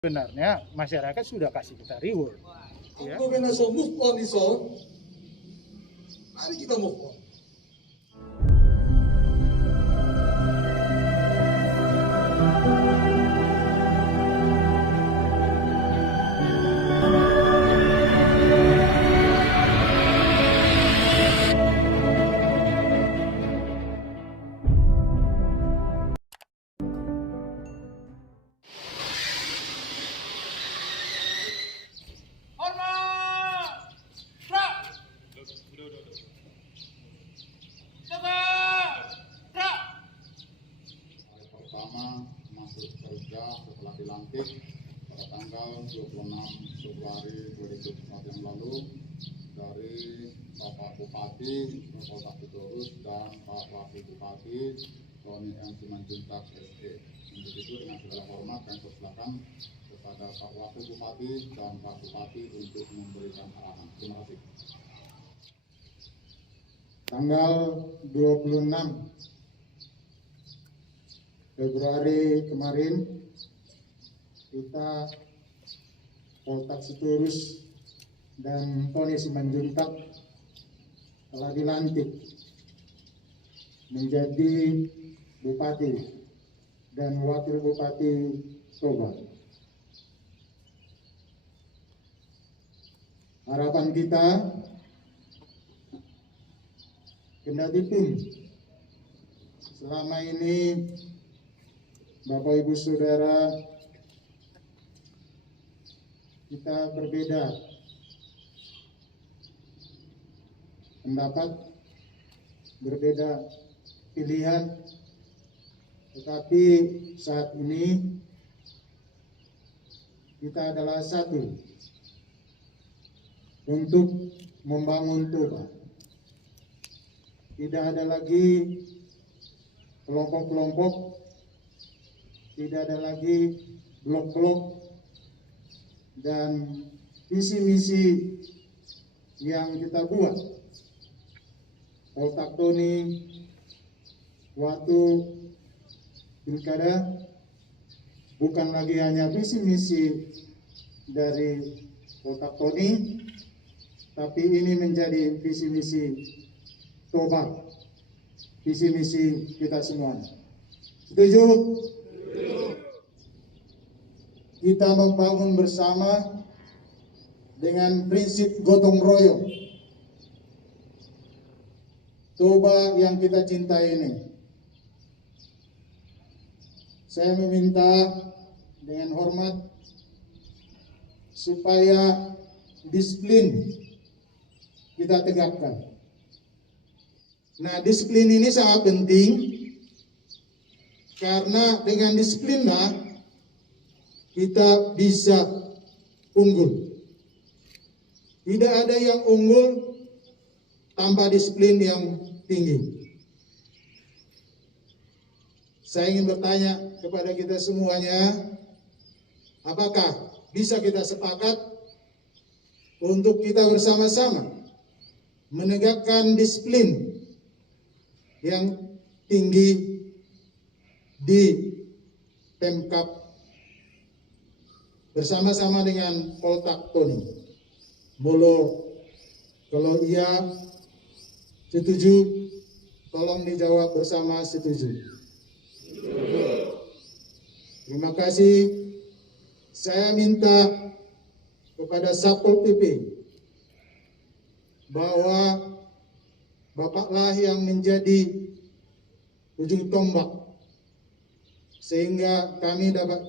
Sebenarnya masyarakat sudah kasih kita reward. Ya. Move on is on. Mari kita move on. Pertama masuk kerja setelah dilantik pada tanggal 26 Februari 2004 yang lalu dari Bapak Bupati Poltak Sitorus dan Pak Wakil Bupati Tony M. Simanjuntak SE. Untuk itu dengan segala hormat kami persilakan kepada Pak Wakil Bupati dan Pak Bupati untuk memberikan arahan. Terima kasih. Tanggal 26 Februari kemarin kita Poltak Sitorus dan Tony Simanjuntak telah dilantik menjadi Bupati dan Wakil Bupati Toba. Harapan kita kendati pun selama ini Bapak Ibu Saudara kita berbeda pendapat, berbeda pilihan, tetapi saat ini kita adalah satu untuk membangun Toba. Tidak ada lagi kelompok-kelompok, tidak ada lagi blok-blok, dan visi-misi yang kita buat Poltak Tony waktu pilkada bukan lagi hanya visi-misi dari Poltak Tony, tapi ini menjadi visi-misi Toba, visi-misi kita semua. Setuju? Kita membangun bersama dengan prinsip gotong royong. Toba yang kita cintai ini. Saya meminta dengan hormat supaya disiplin kita tegakkan. Nah, disiplin ini sangat penting karena dengan disiplinlah kita bisa unggul. Tidak ada yang unggul tanpa disiplin yang tinggi. Saya ingin bertanya kepada kita semuanya, apakah bisa kita sepakat untuk kita bersama-sama menegakkan disiplin yang tinggi di Pemkab bersama-sama dengan Poltak Tony. Molo, kalau iya setuju, tolong dijawab bersama setuju. Terima kasih. Saya minta kepada Satpol PP bahwa Bapaklah yang menjadi ujung tombak sehingga kami dapat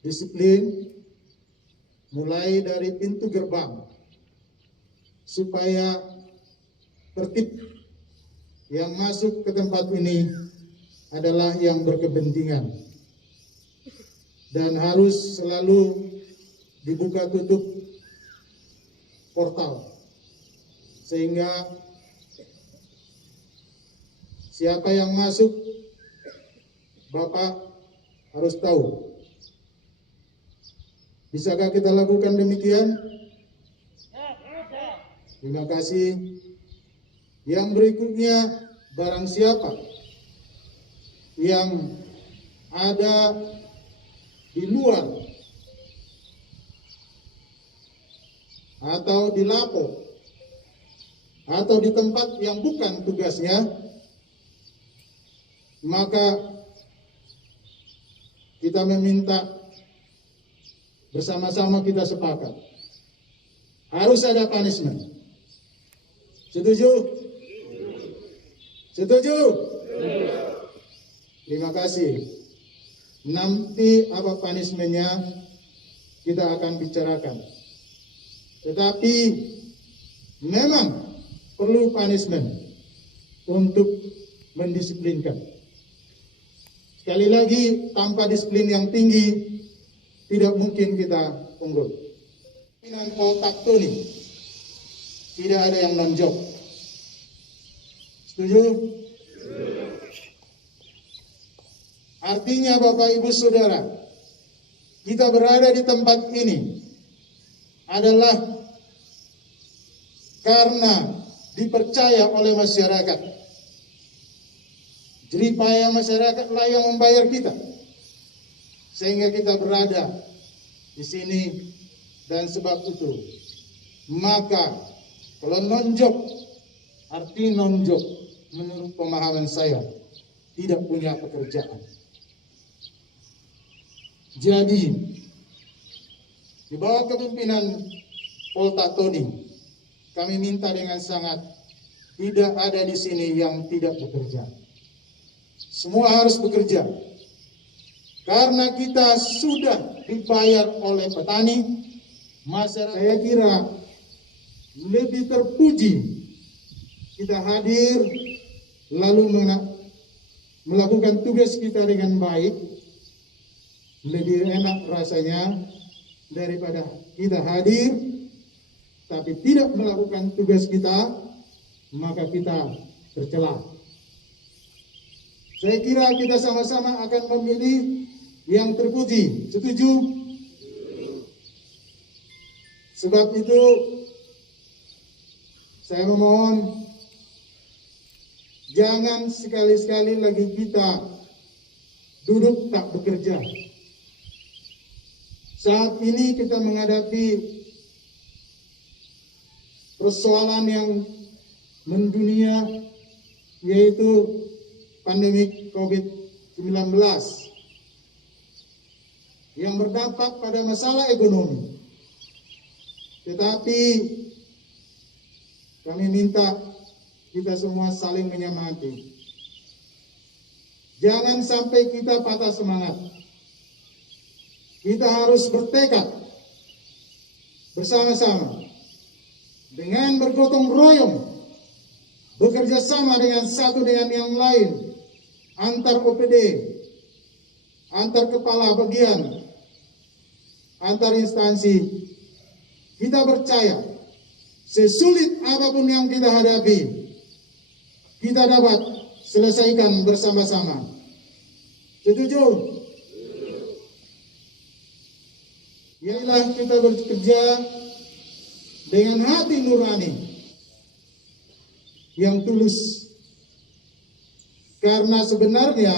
disiplin mulai dari pintu gerbang supaya tertib yang masuk ke tempat ini adalah yang berkepentingan dan harus selalu dibuka tutup portal sehingga siapa yang masuk Bapak harus tahu. Bisakah kita lakukan demikian? Terima kasih. Yang berikutnya, barang siapa yang ada di luar atau di lapo atau di tempat yang bukan tugasnya, maka kita meminta bersama-sama, kita sepakat harus ada punishment. Setuju? Setuju? Terima kasih. Nanti apa punishmentnya kita akan bicarakan. Tetapi memang perlu punishment untuk mendisiplinkan. Sekali lagi, tanpa disiplin yang tinggi tidak mungkin kita unggul. Pimpinan Poltaktonik tidak ada yang nonjok. Setuju? Artinya Bapak Ibu Saudara, kita berada di tempat ini adalah karena dipercaya oleh masyarakat. Jeripaya masyarakatlah yang membayar kita, sehingga kita berada di sini. Dan sebab itu, maka kalau nonjok, arti nonjok menurut pemahaman saya tidak punya pekerjaan. Jadi di bawah kepemimpinan Poltaktonik, kami minta dengan sangat, tidak ada di sini yang tidak bekerja. Semua harus bekerja. Karena kita sudah dibayar oleh petani, masyarakat. Saya kira lebih terpuji kita hadir lalu melakukan tugas kita dengan baik, lebih enak rasanya daripada kita hadir tapi tidak melakukan tugas kita, maka kita tercela. Saya kira kita sama-sama akan memilih yang terpuji. Setuju? Sebab itu saya memohon, jangan sekali-sekali lagi kita duduk tak bekerja. Saat ini kita menghadapi persoalan yang mendunia, yaitu pandemi COVID-19 yang berdampak pada masalah ekonomi. Tetapi kami minta kita semua saling menyemangati. Jangan sampai kita patah semangat. Kita harus bertekad bersama-sama dengan bergotong royong, bekerja sama dengan satu dengan yang lain, antar OPD, antar kepala bagian, antar instansi. Kita percaya sesulit apapun yang kita hadapi, kita dapat selesaikan bersama-sama. Setuju? Yalah kita bekerja dengan hati nurani yang tulus. Karena sebenarnya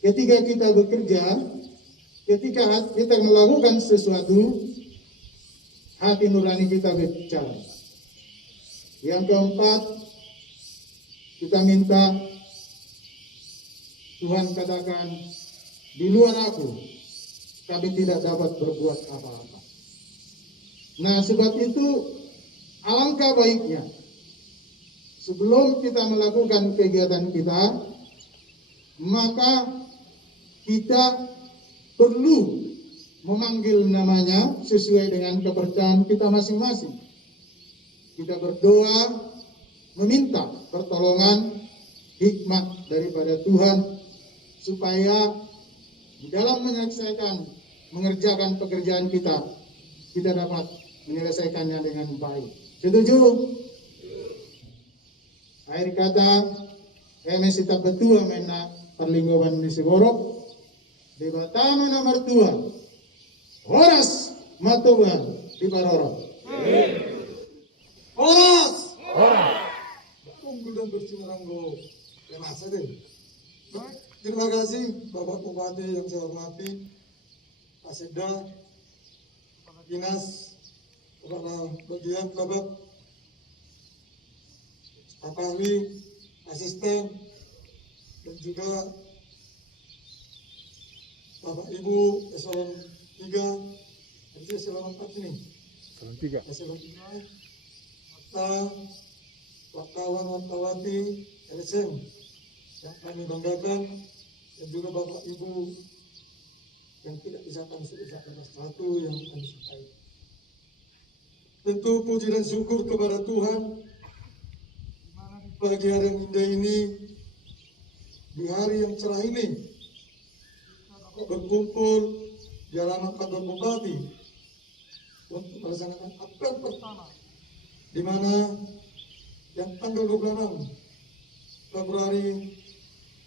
ketika kita bekerja, ketika kita melakukan sesuatu, hati nurani kita berbicara. Yang keempat, kita minta Tuhan katakan, di luar aku, kami tidak dapat berbuat apa-apa. Nah, sebab itu alangkah baiknya sebelum kita melakukan kegiatan kita, maka kita perlu memanggil namanya sesuai dengan kepercayaan kita masing-masing. Kita berdoa, meminta pertolongan, hikmat daripada Tuhan, supaya di dalam mengerjakan pekerjaan kita dapat menyelesaikannya dengan baik. Setuju? Akhir kata, kami sita betua mena perlinggohan di Sigorok, di Batama nomor 2, Horas Matoba di Baroro. Horas! Unggul dan bercinaranggo. Terima kasih. Terima kasih Bapak Bupati yang saya hormati, Kaseda, kepala dinas, kepala bagian kabak, staf ahli, asisten, dan juga Bapak Ibu eselon 3, itu eselon 4 ini. Eselon 3, serta wartawan-wartawati LSM yang kami banggakan, dan juga Bapak Ibu yang tidak bisa kami sebutkan satu yang kami cintai. Tentu puji dan syukur kepada Tuhan di mana di pagi hari yang indah ini, di hari yang cerah ini, kita dapat berkumpul di halaman kantor bupati untuk melaksanakan apel pertama, di mana yang tanggal 26 Februari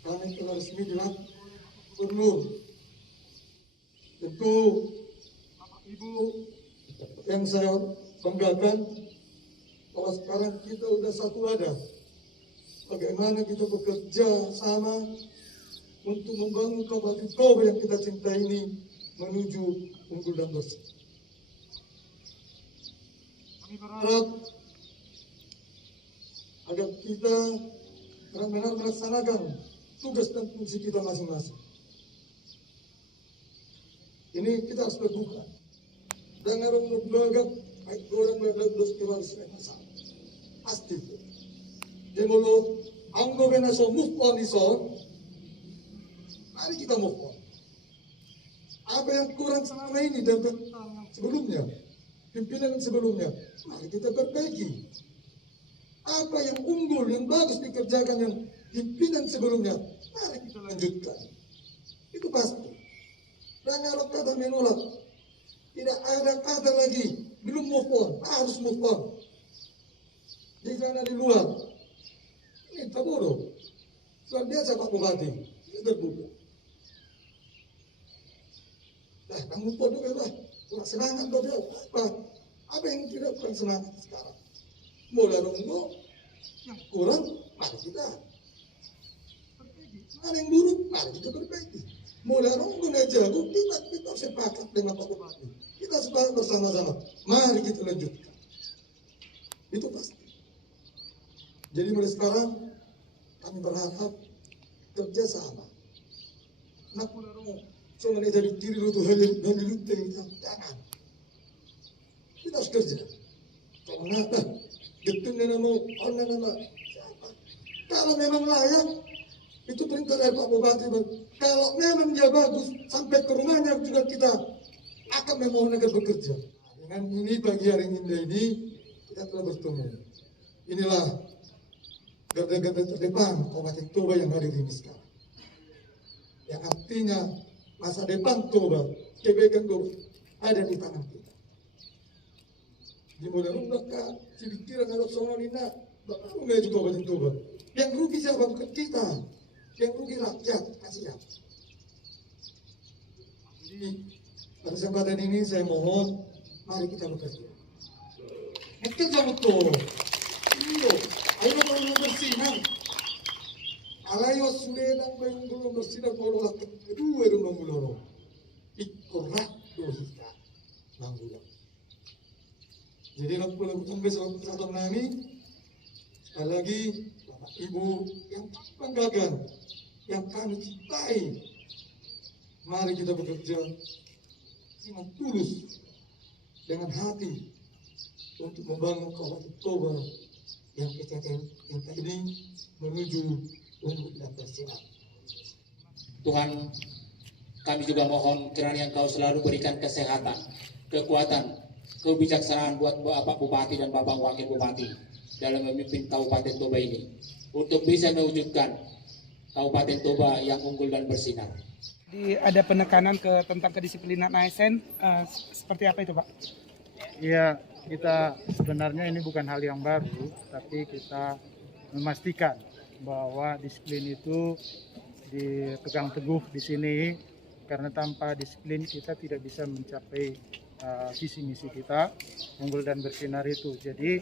kami telah resmi dilantik oleh Bapak Gubernur. Tentu Bapak Ibu yang saya banggakan bahwa sekarang kita sudah satu wadah. Bagaimana kita bekerja sama untuk membangun Kabupaten Toba yang kita cintai ini menuju unggul dan bersih. Kami berharap agar kita benar-benar melaksanakan tugas dan fungsi kita masing-masing. Ini kita harus terbuka. Dan orang membagap, baik orang berdosa kira sama. Pasti. Jadi kalau anggo benaso move on iso, mari kita move on. Apa yang kurang selama ini dan sebelumnya, pimpinan sebelumnya, mari kita perbaiki. Apa yang unggul, yang bagus dikerjakan yang pimpinan sebelumnya, mari kita lanjutkan. Itu pasti. Dan kalau kata menolak, tidak ada kata lagi, belum move on, harus move on. Di sana di luar, ini tak bodoh. Luar biasa Pak Bupati, ini terbuka. Nah, kamu bodoh ya Pak, kurang semangat bodoh. Apa yang tidak kurang semangat sekarang? Mulai nunggu, yang kurang, mari kita perbaiki. Mana yang buruk, mari kita perbaiki. Mulai nunggu aja, kita sepakat dengan Pak Bupati. Kita sepakat bersama-sama. Mari kita lanjutkan. Itu pasti. Jadi mulai sekarang kami berharap kerjasama. Nak mulai nunggu, cuma jadi diri lu tuh halilut jangan. Kita harus kerja. Kalau nggak, getungnya nama, orang nama siapa? Kalau memang layak, itu perintah dari Pak Bupati. Kalau memang dia bagus, sampai ke rumahnya juga kita akan memohon agar bekerja. Dengan ini pagi hari indah ini, kita telah bertemu. Inilah garda-garda terdepan Kabupaten Toba yang hadir ini sekarang. Yang artinya masa depan Toba, kebaikan Toba ada di tangan kita. Di mulai mereka, cibikiran kalau soal ini, baru menuju Kabupaten Toba. Yang rugi siapa? Bukan kita. Yang rugi rakyat, kasihan. Jadi pada kesempatan ini saya mohon, mari kita bekerja. Bekerja betul. Ayo kalau bersinar. Alayo sudah bayung belum bersinar kalau lah kedua rumah muloro. Ikorak dohika manggulang. Jadi lakukan besok satu nami. Sekali lagi Bapak Ibu yang banggakan, yang kami cintai, mari kita bekerja dengan tulus, dengan hati untuk membangun Kabupaten Toba yang kita ini menuju unggul dan bersinar. Tuhan, kami juga mohon kiranya Engkau selalu berikan kesehatan, kekuatan, kebijaksanaan buat Bapak Bupati dan Bapak Wakil Bupati dalam memimpin Kabupaten Toba ini untuk bisa mewujudkan Kabupaten Toba yang unggul dan bersinar. Jadi ada penekanan tentang kedisiplinan ASN, seperti apa itu Pak? Iya, kita sebenarnya ini bukan hal yang baru, tapi kita memastikan bahwa disiplin itu dipegang teguh di sini, karena tanpa disiplin kita tidak bisa mencapai visi misi kita unggul dan bersinar itu. Jadi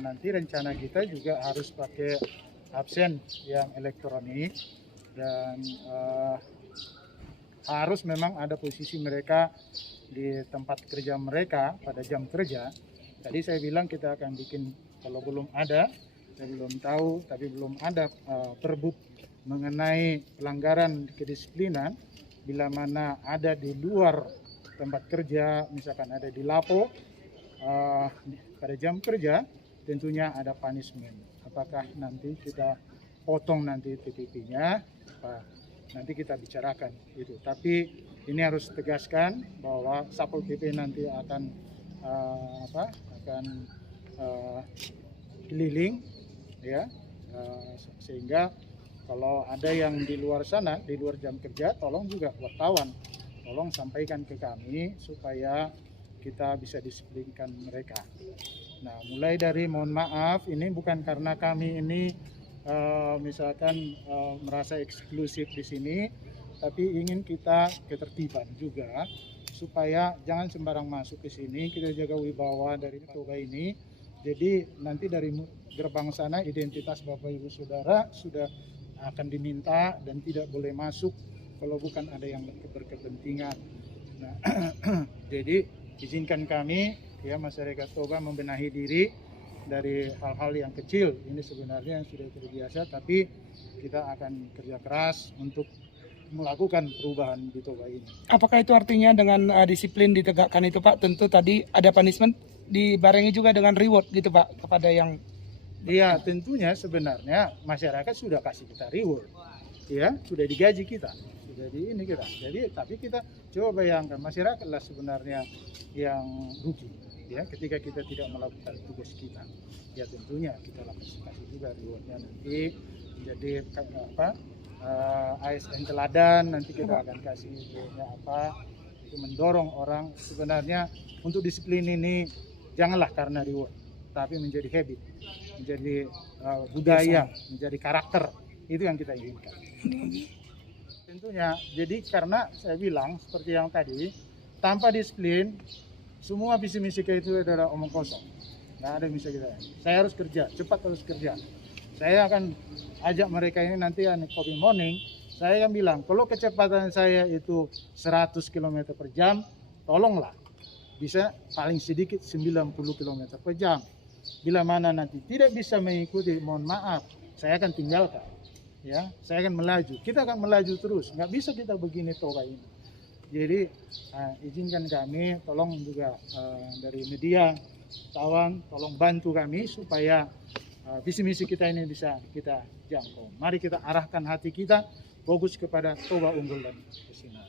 nanti rencana kita juga harus pakai absen yang elektronik dan harus memang ada posisi mereka di tempat kerja mereka pada jam kerja. Tadi saya bilang kita akan bikin, kalau belum ada, saya belum tahu, tapi belum ada perbuk mengenai pelanggaran kedisiplinan bila mana ada di luar tempat kerja, misalkan ada di lapo pada jam kerja, tentunya ada punishment. Apakah nanti kita potong nanti TPP-nya, nanti kita bicarakan itu. Tapi ini harus tegaskan bahwa Satpol PP nanti akan keliling, ya, sehingga kalau ada yang di luar sana, di luar jam kerja, tolong juga wartawan, tolong sampaikan ke kami supaya kita bisa disiplinkan mereka. Nah, mulai dari mohon maaf, ini bukan karena kami ini misalkan merasa eksklusif di sini, tapi ingin kita ketertiban juga supaya jangan sembarang masuk ke sini. Kita jaga wibawa dari Toba ini. Jadi nanti dari gerbang sana identitas Bapak Ibu Saudara sudah akan diminta dan tidak boleh masuk kalau bukan ada yang berkepentingan. Nah, jadi izinkan kami, ya, masyarakat Toba membenahi diri dari hal-hal yang kecil. Ini sebenarnya yang sudah terbiasa, tapi kita akan kerja keras untuk melakukan perubahan di Toba ini. Apakah itu artinya dengan disiplin ditegakkan itu Pak, tentu tadi ada punishment dibarengi juga dengan reward gitu Pak kepada yang... Ya, tentunya sebenarnya masyarakat sudah kasih kita reward, ya, sudah digaji kita, sudah di ini kita. Jadi tapi kita coba bayangkan masyarakat lah sebenarnya yang rugi, ya, ketika kita tidak melakukan tugas kita. Ya tentunya kita kasih juga rewardnya nanti. Jadi ASN teladan nanti kita akan kasih rewardnya apa, itu mendorong orang sebenarnya untuk disiplin ini janganlah karena reward, tapi menjadi habit, menjadi budaya, menjadi karakter. Itu yang kita inginkan. Tentunya, jadi karena saya bilang seperti yang tadi, tanpa disiplin, semua visi misi kita itu adalah omong kosong. Nggak ada yang bisa kita. Saya harus kerja, cepat harus kerja. Saya akan ajak mereka ini nanti coffee morning. Saya akan bilang, kalau kecepatan saya itu 100 km per jam, tolonglah bisa paling sedikit 90 km per jam. Bila mana nanti tidak bisa mengikuti, mohon maaf, saya akan tinggalkan. Ya, saya akan melaju. Kita akan melaju terus. Nggak bisa kita begini Toba ini. Jadi izinkan kami, tolong juga dari media, kawan, tolong bantu kami supaya visi misi kita ini bisa kita jangkau. Mari kita arahkan hati kita fokus kepada Toba unggul dan bersinar.